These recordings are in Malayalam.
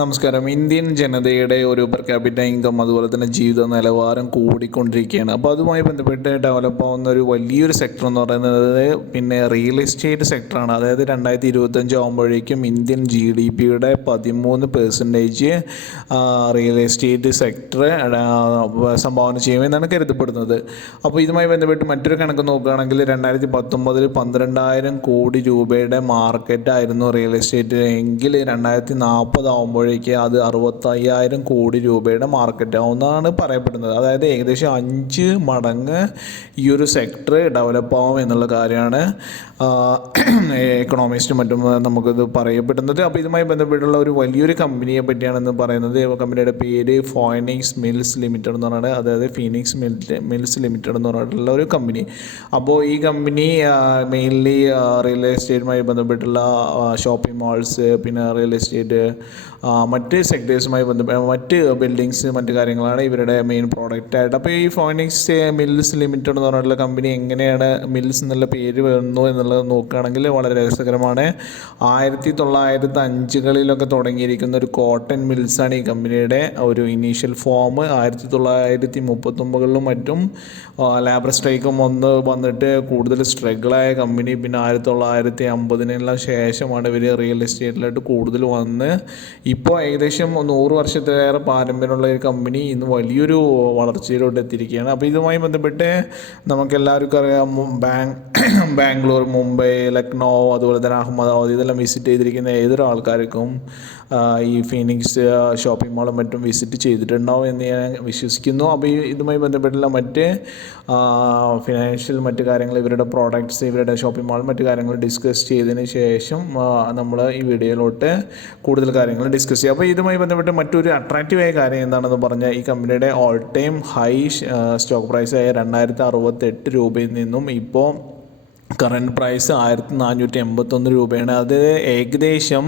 നമസ്കാരം. ഇന്ത്യൻ ജനതയുടെ ഒരു പെർ ക്യാപിറ്റ ഇൻകം അതുപോലെ തന്നെ ജീവിത നിലവാരം കൂടിക്കൊണ്ടിരിക്കുകയാണ്. അപ്പോൾ അതുമായി ബന്ധപ്പെട്ട് ഡെവലപ്പ് ആവുന്ന ഒരു വലിയൊരു സെക്ടർ എന്ന് പറയുന്നത് റിയൽ എസ്റ്റേറ്റ് സെക്ടറാണ്. അതായത് 2025 ആകുമ്പോഴേക്കും ഇന്ത്യൻ GDPയുടെ 13% റിയൽ എസ്റ്റേറ്റ് സെക്ടർ സംഭാവന ചെയ്യുമെന്നാണ് കരുതപ്പെടുന്നത്. അപ്പോൾ ഇതുമായി ബന്ധപ്പെട്ട് മറ്റൊരു കണക്ക് നോക്കുകയാണെങ്കിൽ 2019 12,000 കോടി രൂപയുടെ മാർക്കറ്റായിരുന്നു റിയൽ എസ്റ്റേറ്റ് എങ്കിൽ 2040 ആകുമ്പോഴേക്ക് അത് 65,000 കോടി രൂപയുടെ മാർക്കറ്റ് ആവുമെന്നാണ് പറയപ്പെടുന്നത്. അതായത് ഏകദേശം 5 മടങ്ങ് ഈ ഒരു സെക്ടർ ഡെവലപ്പ് ആവും എന്നുള്ള കാര്യമാണ് എക്കണോമിസ്റ്റും മറ്റും നമുക്കിത് പറയപ്പെടുന്നത്. അപ്പോൾ ഇതുമായി ബന്ധപ്പെട്ടുള്ള ഒരു വലിയൊരു കമ്പനിയെ പറ്റിയാണെന്ന് പറയുന്നത്. കമ്പനിയുടെ പേര് ഫോയിനിക്സ് മിൽസ് ലിമിറ്റഡ് എന്ന് പറയുന്നത്, അതായത് ഫീനിക്സ് മിൽസ് ലിമിറ്റഡ് എന്ന് പറഞ്ഞിട്ടുള്ള ഒരു കമ്പനി. അപ്പോൾ ഈ കമ്പനി മെയിൻലി റിയൽ എസ്റ്റേറ്റുമായി ബന്ധപ്പെട്ടുള്ള ഷോപ്പിംഗ് മാൾസ്, പിന്നെ റിയൽ എസ്റ്റേറ്റ് മറ്റ് സെക്ടേഴ്സുമായി ബന്ധപ്പെട്ട മറ്റ് ബിൽഡിങ്സ്, മറ്റ് കാര്യങ്ങളാണ് ഇവരുടെ മെയിൻ പ്രോഡക്റ്റായിട്ട്. അപ്പോൾ ഈ ഫോയിനിക്സ് മിൽസ് ലിമിറ്റഡ് എന്ന് പറഞ്ഞിട്ടുള്ള കമ്പനി എങ്ങനെയാണ് മിൽസ് എന്നുള്ള പേര് വരുന്നു എന്നുള്ളത് നോക്കുകയാണെങ്കിൽ വളരെ രസകരമാണ്. 1905കളിലൊക്കെ തുടങ്ങിയിരിക്കുന്ന ഒരു കോട്ടൺ മിൽസാണ് ഈ കമ്പനിയുടെ ഒരു ഇനീഷ്യൽ ഫോം. 1939കളിലും മറ്റും ലേബർ സ്ട്രൈക്കും വന്നിട്ട് കൂടുതൽ സ്ട്രഗിളായ കമ്പനി. പിന്നെ 1950 ശേഷമാണ് ഇവർ റിയൽ എസ്റ്റേറ്റിലായിട്ട് കൂടുതൽ വന്ന് ഇപ്പോൾ ഏകദേശം 100 വർഷത്തിലേറെ പാരമ്പര്യമുള്ള ഒരു കമ്പനി ഇന്ന് വലിയൊരു വളർച്ചയിലോട്ട് എത്തിയിരിക്കുകയാണ്. അപ്പോൾ ഇതുമായി ബന്ധപ്പെട്ട് നമുക്കെല്ലാവർക്കും അറിയാം, ബാംഗ്ലൂർ, മുംബൈ, ലക്നൗ, അതുപോലെ തന്നെ അഹമ്മദാബാദ് ഇതെല്ലാം വിസിറ്റ് ചെയ്തിരിക്കുന്ന ഏതൊരു ആൾക്കാർക്കും ഈ ഫീനിക്സ് ഷോപ്പിംഗ് മാളും മറ്റും വിസിറ്റ് ചെയ്തിട്ടുണ്ടാവും എന്ന് ഞാൻ വിശ്വസിക്കുന്നു. അപ്പോൾ ഇതുമായി ബന്ധപ്പെട്ടുള്ള മറ്റ് ഫിനാൻഷ്യൽ മറ്റ് കാര്യങ്ങൾ, ഇവരുടെ പ്രോഡക്ട്സ്, ഇവരുടെ ഷോപ്പിംഗ് മാൾ മറ്റ് കാര്യങ്ങൾ ഡിസ്കസ് ചെയ്തതിന് ശേഷം നമ്മൾ ഈ വീഡിയോയിലോട്ട് കൂടുതൽ കാര്യങ്ങൾ ഡിസ്കസ് ചെയ്യാം. അപ്പോൾ ഇതുമായി ബന്ധപ്പെട്ട് മറ്റൊരു അട്രാക്റ്റീവായ കാര്യം എന്താണെന്ന് പറഞ്ഞാൽ, ഈ കമ്പനിയുടെ ഓൾ ടൈം ഹൈ സ്റ്റോക്ക് പ്രൈസായ 2068 രൂപയിൽ നിന്നും ഇപ്പോൾ കറൻറ്റ് പ്രൈസ് 1481 രൂപയാണ്. അത് ഏകദേശം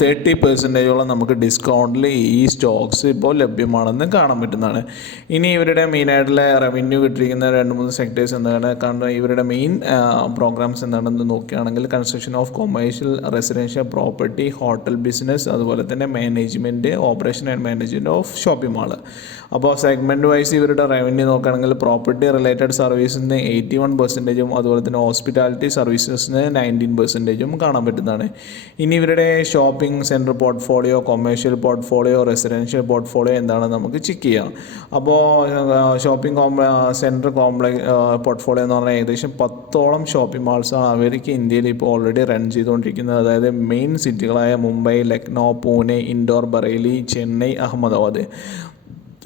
30% നമുക്ക് ഡിസ്കൗണ്ടിൽ ഈ സ്റ്റോക്സ് ഇപ്പോൾ ലഭ്യമാണെന്ന് കാണാൻ പറ്റുന്നതാണ്. ഇനി ഇവരുടെ മെയിനായിട്ടുള്ള റവന്യൂ കിട്ടിയിരിക്കുന്ന 2-3 സെക്ടേഴ്സ് എന്താണ്, കാരണം ഇവരുടെ മെയിൻ പ്രോഗ്രാംസ് എന്താണെന്ന് നോക്കുകയാണെങ്കിൽ construction of commercial residential property, hotel business, അതുപോലെ തന്നെ management, operation and management of shopping mall. അപ്പോൾ സെഗ്മെൻറ്റ് വൈസ് ഇവരുടെ റവന്യൂ നോക്കുകയാണെങ്കിൽ പ്രോപ്പർട്ടി റിലേറ്റഡ് സർവീസിന് 81%, അതുപോലെ തന്നെ ഹോസ്പിറ്റാലിറ്റി സർവീസസിന് 19% കാണാൻ പറ്റുന്നതാണ്. ഇനി ഇവരുടെ shopping centre portfolio, commercial portfolio, residential portfolio എന്താണെന്ന് നമുക്ക് ചെക്ക് ചെയ്യാം. അപ്പോൾ ഷോപ്പിംഗ് സെൻറ്റർ പോർട്ട്ഫോളിയോ എന്ന് പറഞ്ഞാൽ ഏകദേശം 10ഓളം ഷോപ്പിംഗ് മാൾസാണ് അവർക്ക് ഇന്ത്യയിൽ ഇപ്പോൾ ഓൾറെഡി റൺ ചെയ്തുകൊണ്ടിരിക്കുന്നത്. അതായത് മെയിൻ സിറ്റികളായ മുംബൈ, ലക്നൗ, പൂനെ, ഇൻഡോർ, ബറേലി, ചെന്നൈ, അഹമ്മദാബാദ്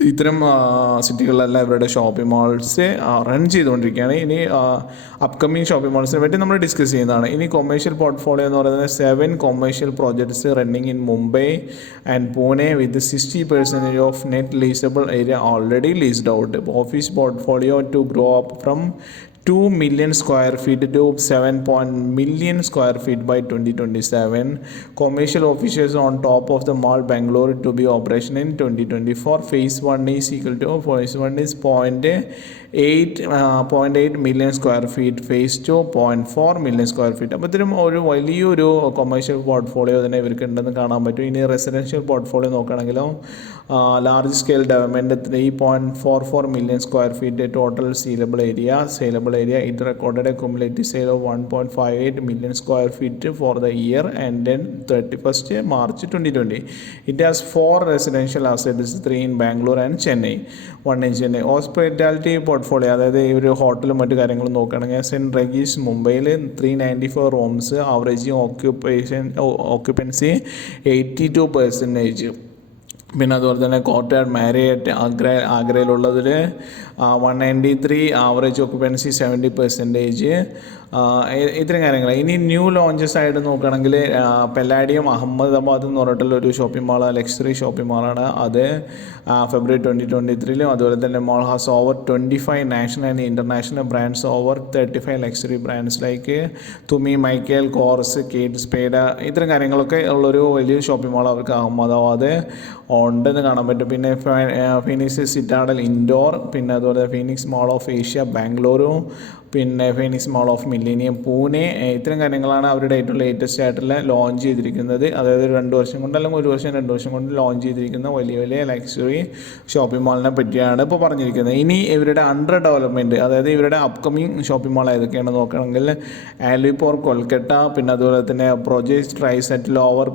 ഇത്തരം സിറ്റികളിലെല്ലാം ഇവരുടെ ഷോപ്പിംഗ് മാൾസ് റൺ ചെയ്തുകൊണ്ടിരിക്കുകയാണ്. ഇനി അപ്കമിങ് ഷോപ്പിംഗ് മാൾസിനെ പറ്റി നമ്മൾ ഡിസ്കസ് ചെയ്യുന്നതാണ്. ഇനി കൊമേഴ്ഷ്യൽ പോർട്ട്ഫോളിയോ എന്ന് പറയുന്നത് 7 commercial projects running in Mumbai and Pune with 60% of net leasable area already leased out. Office portfolio to grow up from 2 million square feet to 7 million square feet by 2027. Commercial offices on top of the mall Bangalore to be operational in 2024. Phase 1 is equal to 0.8 million square feet. Phase 2 0.4 million square feet. അപ്പോൾ ഇത്തരം ഒരു വലിയൊരു കൊമേഴ്ഷ്യൽ പോർട്ട്ഫോളിയോ തന്നെ ഇവർക്ക് ഉണ്ടെന്ന് കാണാൻ പറ്റും. ഇനി റെസിഡൻഷ്യൽ പോർട്ട്ഫോളിയോ നോക്കുകയാണെങ്കിലോ large scale development 3.44 million square feet total saleable area. It recorded a cumulative sale of 1.58 million square feet for the year ended 31st March 2020. It has 4 residential assets, 3 in Bangalore and Chennai, 1 in Chennai. Hospitality portfolio, അതായത് ഈ ഒരു ഹോട്ടലും മറ്റു കാര്യങ്ങളും നോക്കുകയാണെങ്കിൽ സെൻറ്റ് റെഗീസ് മുംബൈയിൽ 394 റൂംസ്, ആവറേജ് ഓക്യുപ്പൻസി 82%. പിന്നെ അതുപോലെ തന്നെ കോർട്ട്യാർഡ് മാരിയറ്റ് ആഗ്രയിലുള്ളതിൽ 193, ആവറേജ് ഓക്യുപ്പൻസി 70%. ഇത്തരം കാര്യങ്ങൾ. ഇനി ന്യൂ ലോഞ്ചസ് ആയിട്ട് നോക്കുകയാണെങ്കിൽ പെല്ലാഡിയം അഹമ്മദാബാദ് എന്ന് പറഞ്ഞിട്ടുള്ള ഒരു ഷോപ്പിംഗ് മാൾ, ലക്ഷറി ഷോപ്പിംഗ് മാളാണ്. അത് ഫെബ്രുവരി 2023. അതുപോലെ തന്നെ mall has over 25 national and international brands, over 35 luxury brands like Tumi, Michael Kors, Kate Spade ഇത്തരം കാര്യങ്ങളൊക്കെ ഉള്ളൊരു വലിയൊരു ഷോപ്പിംഗ് മാൾ അവർക്ക് അഹമ്മദാബാദ് ഉണ്ടെന്ന് കാണാൻ പറ്റും. പിന്നെ ഫീനിക്സ് സിറ്റാഡൽ ഇൻഡോർ, പിന്നെ അതുപോലെ Phoenix mall of Asia Bengaluru, പിന്നെ Phoenix mall of Millennium Pune, ഇത്തരം കാര്യങ്ങളാണ് അവരുടെ ഏറ്റവും ലേറ്റസ്റ്റ് ആയിട്ടുള്ള ലോഞ്ച് ചെയ്തിരിക്കുന്നത്. അതായത് 2 വർഷം കൊണ്ട് അല്ലെങ്കിൽ 1 വർഷം 2 വർഷം കൊണ്ട് ലോഞ്ച് ചെയ്തിരിക്കുന്ന വലിയ വലിയ ലക്സറി ഷോപ്പിംഗ് മാളിനെ പറ്റിയാണ് ഇപ്പോൾ പറഞ്ഞിരിക്കുന്നത്. ഇനി ഇവരുടെ അണ്ടർ ഡെവലപ്മെൻറ്റ്, അതായത് ഇവരുടെ അപ്കമിങ് ഷോപ്പിംഗ് മാൾ ഏതൊക്കെയാണെന്ന് നോക്കുകയാണെങ്കിൽ ആലിപ്പോർ കൊൽക്കട്ട, പിന്നെ അതുപോലെ തന്നെ പ്രൊജക്ട് ട്രൈസെറ്റ് ലോവർ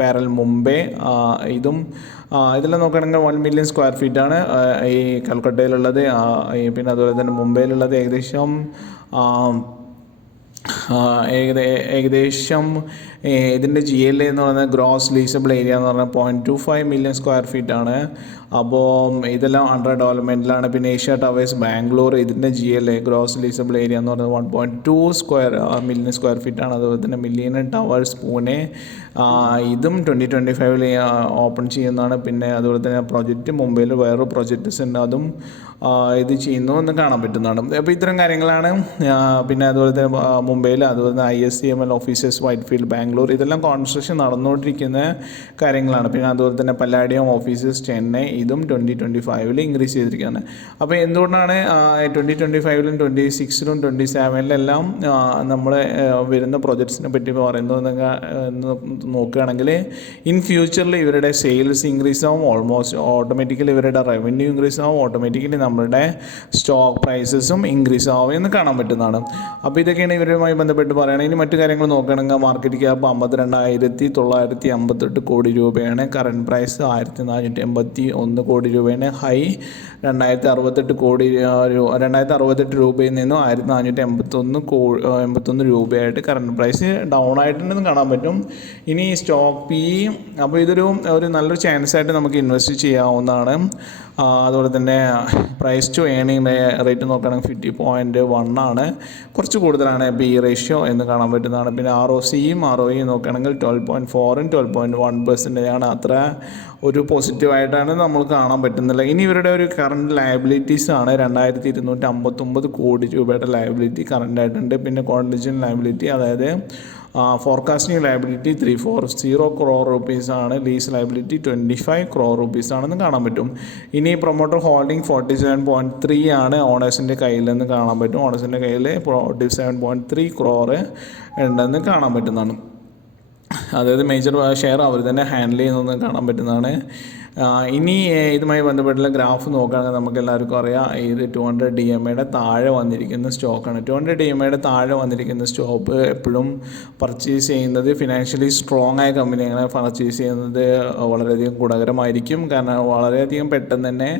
പാരൽ മുംബൈ, ഇതെല്ലാം നോക്കുകയാണെങ്കിൽ 1 മില്യൺ സ്ക്വയർ ഫീറ്റാണ് ഈ കൽക്കട്ടയിലുള്ളത്. പിന്നെ അതുപോലെ തന്നെ മുംബൈയിലുള്ളത് ഏകദേശം ഇതിൻ്റെ GLA എന്ന് പറയുന്നത് ഗ്രോസ് ലീസബിൾ ഏരിയ എന്ന് പറഞ്ഞാൽ 0.25 മില്യൺ സ്ക്വയർ ഫീറ്റാണ്. അപ്പോൾ ഇതെല്ലാം അണ്ടർ ഡെവലപ്മെൻറ്റിലാണ്. പിന്നെ ഏഷ്യ ടവേഴ്സ് ബാംഗ്ലൂർ, ഇതിൻ്റെ GLA ഗ്രോസ് ലീസബിൾ ഏരിയ എന്ന് പറയുന്നത് 1.2 മില്യൺ സ്ക്വയർ ഫീറ്റാണ്. അതുപോലെ തന്നെ മില്ലേനിയം ടവേഴ്സ് പൂനെ, ഇതും 2025 ഓപ്പൺ ചെയ്യുന്നതാണ്. പിന്നെ അതുപോലെ തന്നെ പ്രൊജക്റ്റ് മുംബൈയിൽ വേറൊരു പ്രൊജക്ട്സ് ഉണ്ട്, അതും ഇത് ചെയ്യുന്നു എന്ന് കാണാൻ പറ്റുന്നതാണ്. അപ്പോൾ ഇത്തരം കാര്യങ്ങളാണ്. പിന്നെ അതുപോലെ തന്നെ മുംബൈയിൽ അതുപോലെ തന്നെ ISCML ഓഫീസേഴ്സ് വൈറ്റ്ഫീൽഡ് ബാംഗ്ലൂർ, ഇതെല്ലാം കോൺസ്ട്രക്ഷൻ നടന്നുകൊണ്ടിരിക്കുന്ന കാര്യങ്ങളാണ്. പിന്നെ അതുപോലെ തന്നെ പല്ലാഡിയം ഓഫീസേഴ്സ് ചെന്നൈ, ഇതും 2025 ഇൻക്രീസ് ചെയ്തിരിക്കുകയാണ്. അപ്പോൾ എന്തുകൊണ്ടാണ് 2025 26 27 നമ്മൾ വരുന്ന പ്രൊജക്ട്സിനെ പറ്റി പറയുന്നത് നോക്കുകയാണെങ്കിൽ ഇൻ ഫ്യൂച്ചറിൽ ഇവരുടെ സെയിൽസ് ഇൻക്രീസ് ആവും, ഓൾമോസ്റ്റ് ഓട്ടോമാറ്റിക്കലി ഇവരുടെ റവന്യൂ ഇൻക്രീസ് ആവും, ഓട്ടോമാറ്റിക്കലി നമ്മുടെ സ്റ്റോക്ക് പ്രൈസസും ഇൻക്രീസ് ആവും എന്ന് കാണാൻ പറ്റുന്നതാണ്. അപ്പോൾ ഇതൊക്കെയാണ് ഇവരുമായി ബന്ധപ്പെട്ട് പറയുന്നത്. ഇനി മറ്റു കാര്യങ്ങൾ നോക്കുകയാണെങ്കിൽ മാർക്കറ്റ് ക്യാപ്പ് 52,958 കോടി രൂപയാണ്. കറണ്ട് പ്രൈസ് 1,481 കോടി രൂപയാണ്. ഹൈ 2,068 രൂപയിൽ നിന്നും 1,481 രൂപയായിട്ട് കറണ്ട് പ്രൈസ് ഡൗൺ ആയിട്ടുണ്ടെന്ന് കാണാൻ പറ്റും. ഇനി സ്റ്റോക്ക് PE, അപ്പോൾ ഇതൊരു നല്ലൊരു ചാൻസ് ആയിട്ട് നമുക്ക് ഇൻവെസ്റ്റ് ചെയ്യാവുന്നതാണ്. അതുപോലെ തന്നെ പ്രൈസ് ടു ഏണിംഗ് റേറ്റ് നോക്കുകയാണെങ്കിൽ 50.1 ആണ്, കുറച്ച് കൂടുതലാണ് PE റേഷ്യോ എന്ന് കാണാൻ പറ്റുന്നതാണ്. പിന്നെ ROCയും ROEയും നോക്കുകയാണെങ്കിൽ 12.4 12.1% ആണ്. അത്ര ഒരു പോസിറ്റീവായിട്ടാണ് നമ്മൾ കാണാൻ പറ്റുന്നില്ല. ഇനി ഇവരുടെ ഒരു കറണ്ട് ലയബിലിറ്റീസ് ആണ് 2,259 കോടി രൂപയുടെ ലയബിലിറ്റി കറണ്ട് ആയിട്ടുണ്ട്. പിന്നെ കോണ്ടിൻജന്റ് ലയബിലിറ്റി, അതായത് ഫോർകാസ്റ്റിംഗ് ലയബിലിറ്റി 340 crore rupees ആണ്. ലീസ് ലയബിലിറ്റി 25 crore rupees ആണെന്ന് കാണാൻ പറ്റും. ഇനി പ്രൊമോട്ടർ ഹോൾഡിംഗ് 47.3 ആണ് ഓണേഴ്സിൻ്റെ കയ്യിലെന്ന് കാണാൻ പറ്റും. ഓണേഴ്സിൻ്റെ കയ്യിൽ 47.3 crore ഉണ്ടെന്ന് കാണാൻ പറ്റുന്നതാണ്. അതായത് മേജർ ഷെയർ അവർ തന്നെ ഹാൻഡിൽ ചെയ്യുന്നതെന്ന് കാണാൻ പറ്റുന്നതാണ്. ഇനി ഇതുമായി ബന്ധപ്പെട്ടുള്ള ഗ്രാഫ് നോക്കുകയാണെങ്കിൽ നമുക്ക് എല്ലാവർക്കും അറിയാം, ഇത് 200 DMAയുടെ താഴെ വന്നിരിക്കുന്ന സ്റ്റോക്കാണ്. 200 DMAയുടെ താഴെ വന്നിരിക്കുന്ന സ്റ്റോക്ക് എപ്പോഴും പർച്ചേസ് ചെയ്യുന്നത് ഫിനാൻഷ്യലി സ്ട്രോങ് ആയ കമ്പനികളെ പർച്ചേസ് ചെയ്യുന്നത് വളരെയധികം ഗുണകരമായിരിക്കും. കാരണം വളരെയധികം പെട്ടെന്ന് തന്നെ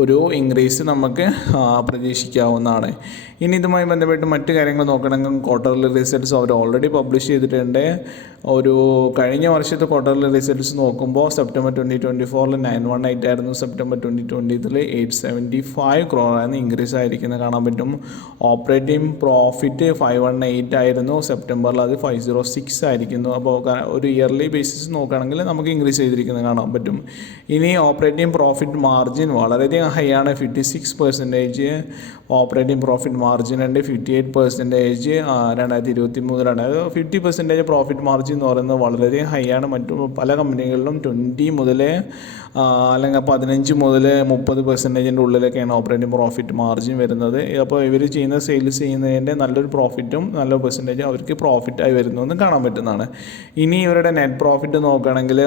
ഒരു ഇൻക്രീസ് നമുക്ക് പ്രതീക്ഷിക്കാവുന്നതാണ്. ഇനി ഇതുമായി ബന്ധപ്പെട്ട് മറ്റു കാര്യങ്ങൾ നോക്കണമെങ്കിൽ ക്വാർട്ടർലി റിസൾട്ട്സ് അവർ ഓൾറെഡി പബ്ലിഷ് ചെയ്തിട്ടുണ്ട്. ഒരു കഴിഞ്ഞ വർഷത്തെ ക്വാർട്ടർലി റിസൾട്ട്സ് നോക്കുമ്പോൾ സെപ്റ്റംബർ 2024 918 ആയിരുന്നു, സെപ്റ്റംബർ 2023 875 crore ആയിരുന്നു, ഇൻക്രീസ് ആയിരിക്കുന്നത് കാണാൻ പറ്റും. ഓപ്പറേറ്റിംഗ് പ്രോഫിറ്റ് 518 ആയിരുന്നു, സെപ്റ്റംബറിൽ അത് 506 ആയിരിക്കുന്നു. അപ്പോൾ ഒരു ഇയർലി ബേസിസ് നോക്കുകയാണെങ്കിൽ നമുക്ക് ഇൻക്രീസ് ചെയ്തിരിക്കുന്നത് കാണാൻ പറ്റും. ഇനി ഓപ്പറേറ്റിംഗ് പ്രോഫിറ്റ് മാർജിൻ വളരെയധികം ഹൈ ആണ്, 56%. ഓപ്പറേറ്റിംഗ് പ്രോഫിറ്റ് മാർജിൻ ഉണ്ട് 58%. 2023 അത് 50% പ്രോഫിറ്റ് മാർജിൻ എന്ന് പറയുന്നത് വളരെയധികം ഹൈ ആണ്. മറ്റു പല കമ്പനികളിലും 20 മുതൽ അല്ലെങ്കിൽ 15 മുതൽ 30% ഉള്ളിലൊക്കെയാണ് ഓപ്പറേറ്റിംഗ് പ്രോഫിറ്റ് മാർജിൻ വരുന്നത്. അപ്പോൾ ഇവർ ചെയ്യുന്ന സെയിൽസ് ചെയ്യുന്നതിൻ്റെ നല്ലൊരു പ്രോഫിറ്റും നല്ല പെർസെൻറ്റേജ് അവർക്ക് പ്രോഫിറ്റായി വരുന്നതെന്ന് കാണാൻ പറ്റുന്നതാണ്. ഇനി ഇവരുടെ നെറ്റ് പ്രോഫിറ്റ് നോക്കുകയാണെങ്കിൽ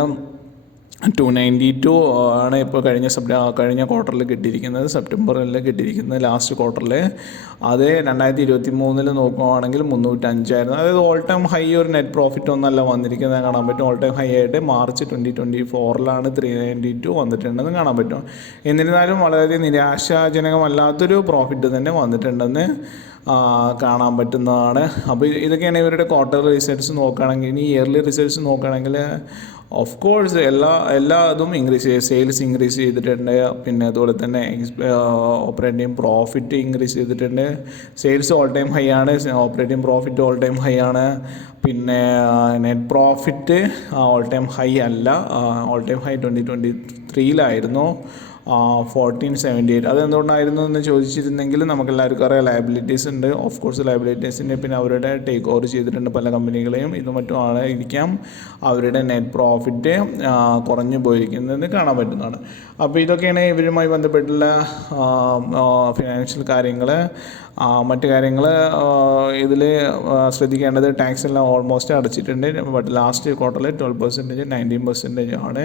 292 ആണ് ഇപ്പോൾ കഴിഞ്ഞ ക്വാർട്ടറിൽ കിട്ടിയിരിക്കുന്നത്, സെപ്റ്റംബറിൽ കിട്ടിയിരിക്കുന്നത് ലാസ്റ്റ് ക്വാർട്ടറിൽ. അത് 2023 നോക്കുകയാണെങ്കിൽ 305 ആയിരുന്നു. അതായത് ഓൾ ടൈം ഹൈ ഒരു നെറ്റ് പ്രോഫിറ്റ് ഒന്നല്ല വന്നിരിക്കുന്നത് കാണാൻ പറ്റും. ഓൾ ടൈം ഹൈ ആയിട്ട് മാർച്ച് 2024 392 വന്നിട്ടുണ്ടെന്ന് കാണാൻ പറ്റും. എന്നിരുന്നാലും വളരെ നിരാശാജനകമല്ലാത്തൊരു പ്രോഫിറ്റ് തന്നെ വന്നിട്ടുണ്ടെന്ന് കാണാൻ പറ്റുന്നതാണ്. അപ്പോൾ ഇതൊക്കെയാണ് ഇവരുടെ ക്വാർട്ടർലി റിസൾട്ട്സ് നോക്കുകയാണെങ്കിൽ. ഇനി ഇയർലി റിസൾട്ട്സ് നോക്കുകയാണെങ്കിൽ ഓഫ് കോഴ്സ് എല്ലാ ഇതും ഇൻക്രീസ് ചെയ്ത് സെയിൽസ് ഇൻക്രീസ് ചെയ്തിട്ടുണ്ട്. പിന്നെ അതുപോലെ തന്നെ ഓപ്പറേറ്റിംഗ് പ്രോഫിറ്റ് ഇൻക്രീസ് ചെയ്തിട്ടുണ്ട്. സെയിൽസ് ഓൾ ടൈം ഹൈ ആണ്, operating profit all time high ആണ്. പിന്നെ net profit all time high അല്ല, ഓൾ ടൈം ഹൈ 2023 1478. അതെന്തുകൊണ്ടായിരുന്നു എന്ന് ചോദിച്ചിരുന്നെങ്കിൽ നമുക്കെല്ലാവർക്കും അറിയാം, ലയബിലിറ്റീസ് ഉണ്ട്. ഓഫ് കോഴ്സ് ലയബിലിറ്റീസിൻ്റെ പിന്നെ അവരുടെ ടേക്ക് ഓവർ ചെയ്തിട്ടുണ്ട് പല കമ്പനികളെയും. ഇത് മറ്റും ആയിരിക്കാം അവരുടെ നെറ്റ് പ്രോഫിറ്റ് കുറഞ്ഞു പോയിരിക്കുന്നത് കാണാൻ പറ്റുന്നതാണ്. അപ്പോൾ ഇതൊക്കെയാണ് ഇവരുമായി ബന്ധപ്പെട്ടുള്ള ഫിനാൻഷ്യൽ കാര്യങ്ങൾ. മറ്റു കാര്യങ്ങൾ ഇതിൽ ശ്രദ്ധിക്കേണ്ടത്, ടാക്സ് എല്ലാം ഓൾമോസ്റ്റ് അടച്ചിട്ടുണ്ട്. ബട്ട് ലാസ്റ്റ് ക്വാർട്ടറിൽ 12%, 19% ആണ്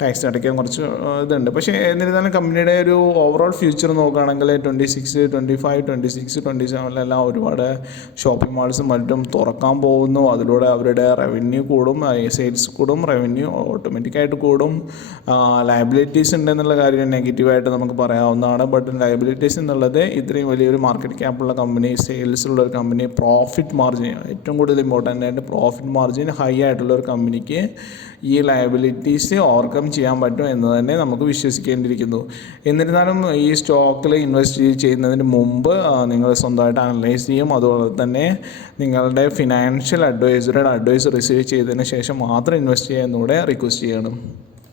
ടാക്സ് അടയ്ക്കാൻ കുറച്ച് ഇതുണ്ട്. പക്ഷേ എന്നിരുന്നാലും കമ്പനിയുടെ ഒരു ഓവറോൾ ഫ്യൂച്ചർ നോക്കുകയാണെങ്കിൽ 26, 25, 26, 27 ഒരുപാട് ഷോപ്പിംഗ് മാൾസും മറ്റും തുറക്കാൻ പോകുന്നു. അതിലൂടെ അവരുടെ റവന്യൂ കൂടും, സെയിൽസ് കൂടും, റവന്യൂ ഓട്ടോമാറ്റിക്കായിട്ട് കൂടും. ലയബിലിറ്റീസ് ഉണ്ടെന്നുള്ള കാര്യം നെഗറ്റീവായിട്ട് നമുക്ക് പറയാവുന്നതാണ്. ബട്ട് ലയബിലിറ്റീസ് എന്നുള്ളത് ഇത്രയും വലിയൊരു മാർക്കറ്റ് ക്യാപ്പുള്ള കമ്പനി, സെയിൽസുള്ള ഒരു കമ്പനി, പ്രോഫിറ്റ് മാർജിൻ ഏറ്റവും കൂടുതൽ ഇമ്പോർട്ടൻ്റ് ആയിട്ട് പ്രോഫിറ്റ് മാർജിൻ ഹൈ ആയിട്ടുള്ള ഒരു കമ്പനിക്ക് ഈ ലയബിലിറ്റീസ് ഓവർകം ചെയ്യാൻ പറ്റും എന്ന് തന്നെ നമുക്ക് വിശ്വസിക്കേണ്ടിയിരിക്കുന്നു. എന്നിരുന്നാലും ഈ സ്റ്റോക്കിൽ ഇൻവെസ്റ്റ് ചെയ്യുന്നതിന് മുമ്പ് നിങ്ങൾ സ്വന്തമായിട്ട് അനലൈസ് ചെയ്യും. അതുപോലെ തന്നെ നിങ്ങളുടെ ഫിനാൻഷ്യൽ അഡ്വൈസറുടെ അഡ്വൈസ് റിസീവ് ചെയ്തതിന് ശേഷം മാത്രം ഇൻവെസ്റ്റ് ചെയ്യാൻ കൂടെ റിക്വസ്റ്റ് ചെയ്യണം.